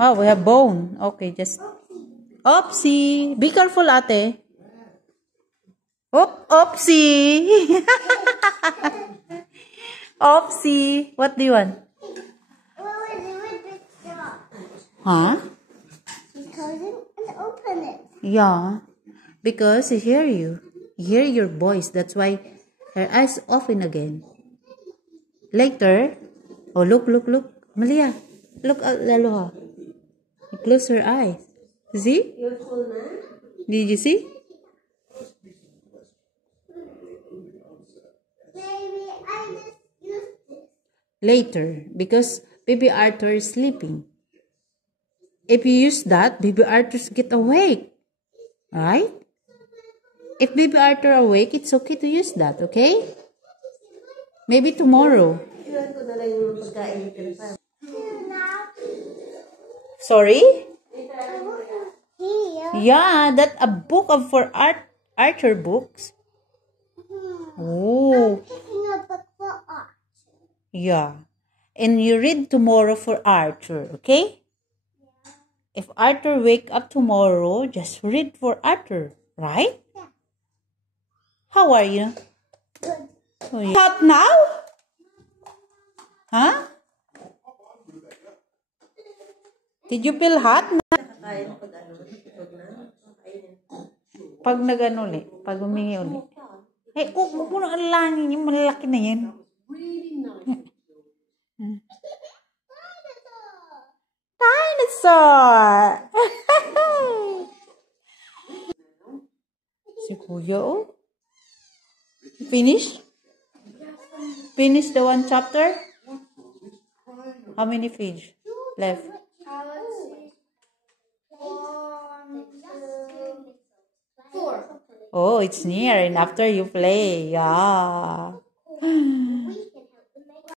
Oh, we have bone. Okay, just... Oopsie. Be careful, ate. Oopsie. Oopsie. What do you want? Huh? Close it and open it. Yeah. Because he hear you. He hear your voice. That's why her eyes open again. Later. Oh, look. Malia. Look at Laloha. Close her eyes. See? Did you see? Maybe I just use this. Later. Because baby Arthur is sleeping. If you use that, baby Arthur get awake. Right? If baby Arthur awake, it's okay to use that, okay? Maybe tomorrow. Sorry? Here. Yeah, that a book of for Arthur books. Oh, Picking a book for art. yeah. And you read tomorrow for Arthur, okay? If Arthur wake up tomorrow, just read for Arthur, right? Yeah. How are you? Good. Oh, yeah. Hot now? Huh? Did you feel hot? Pag nagano ulit, pag humingi ulit. Hey, huwag mo na alangin yung malalaki na yan. Dinosaur! Si Kuya, oh. Finish? Finish the one chapter? How many page left? Four. Oh, it's near and after you play. Yeah.